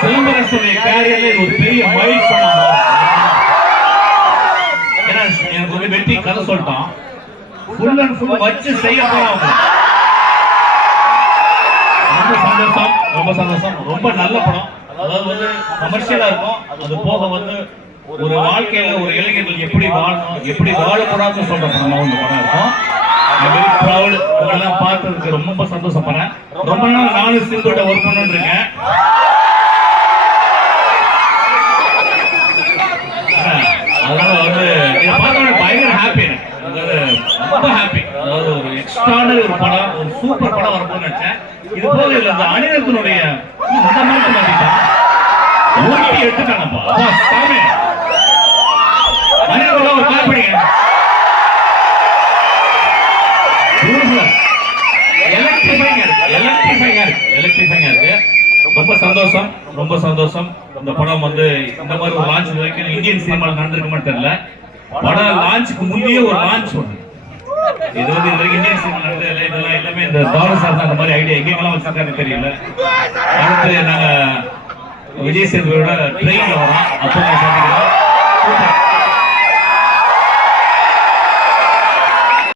சிலம்பரசனுடைய கேரியர்ல இது ஒரு பெரிய மைல்ஸ்டோன். ஏன்னா எனக்கு ஒரு வெற்றி கதை சொல்லிட்டான், ஃபுல் அண்ட் ஃபுல் வச்சு செய்ய போறாங்க. ரொம்ப சந்தோஷம், ரொம்ப சந்தோஷம். ரொம்ப நல்ல படம். அதாவது வந்து கமர்ஷியலா இருக்கும், அது போக வந்து ஒரு வாழ்க்கையில ஒரு இளைஞர்கள் எப்படி வாழணும், எப்படி வாழக்கூடாதுன்னு சொல்ற படமா இந்த படம் இருக்கும். உங்களெல்லாம் பார்த்ததுக்கு ரொம்ப சந்தோஷப்படுறேன். ரொம்ப நாள் நானும் சிம்புட்ட ஒர்க் பண்ணு இருக்கேன். அதனால வந்து இதை பார்க்க பயங்கர ஹாப்பி, ரொம்ப ஹாப்பி. அதாவது ஒரு எக்ஸ்ட்ரானரி ஒரு படம், ஒரு சூப்பர் படம் வரணும்னு நினைச்சேன். இது போக இந்த அணிரத்தினுடைய இந்த மாதிரி மாத்திட்டான், ஊட்டி எடுத்துட்டானப்பா. சாமி அணிரத்துல ஒரு கால் பண்ணிங்க. எலக்ட்ரிஃபைங்கா இருக்கு. ரொம்ப சந்தோஷம், ரொம்ப சந்தோஷம். இந்த படம் வந்து இந்த மாதிரி ஒரு லான்ச் வரைக்கும் இந்தியன் சினிமாவில் நடந்திருக்குமான்னு தெரியல. படம் லான்ச்சுக்கு முன்னே ஒரு லான்ச் ஒன்று, இது வந்து இது வரைக்கும் இந்தியன் சினிமா நடந்தது இதெல்லாம் எல்லாமே இந்த தாவர சார் தான் அந்த மாதிரி ஐடியா எங்கெல்லாம் வச்சிருக்காங்க தெரியல. அடுத்து நாங்க விஜய் சேதுபதியோட ட்ரெயின்ல வரோம். அப்போ